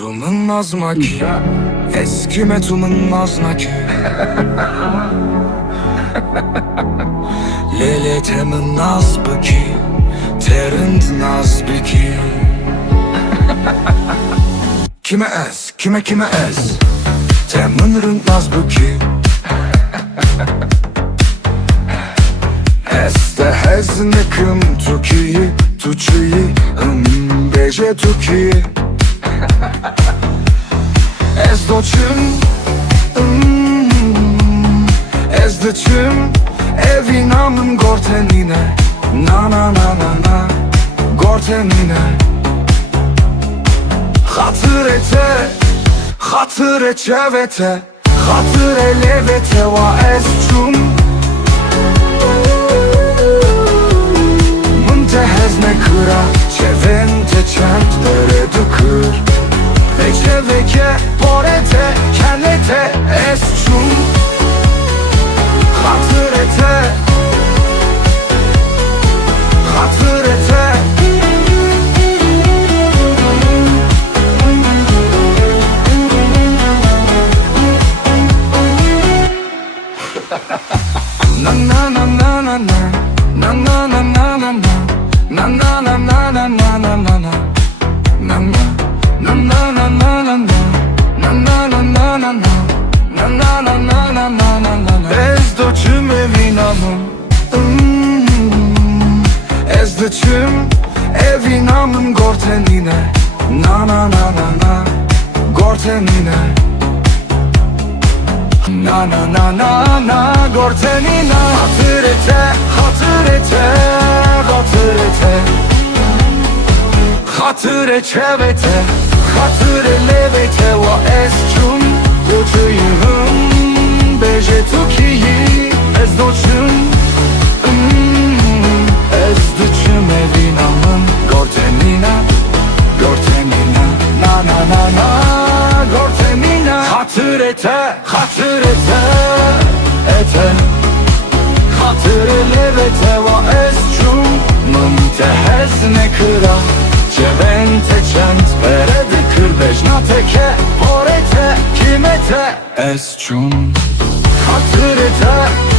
Tumunmaz ki Eskime tumunmaz ki Lele temin naz ki Terind naz ki Kime es, kime kime es? Temin rınd naz ki Este heznikim tukiyi Tuçuyi, hım, gece tukiyi noćem mm, E zdyqym E vinam në gorte nine Na na na na na. Gorte nine Hatır ete. Hatır ete vete Hatır ele vete Va ez çum. Ez doçüm evin amım. Hmm. Ez doçüm evin amım. Gortenine. Na na na na na. Gortenine. Na na na na na Gortenina Hatır ete, hatır ete, hatır ete. Hatır eçevete, hatır elevete Va esçum, uçuyum Beje tukiyi, ez doçum mm, Ez dıçım evinamın Gortenina, Gortenina Na na na na Hatır ete, hatır ete Ete. Hatır levete va esçum Mıntehez ne kıra. Cevente çent Berede kırbejna teke Porete kimete Esçum Hatır ete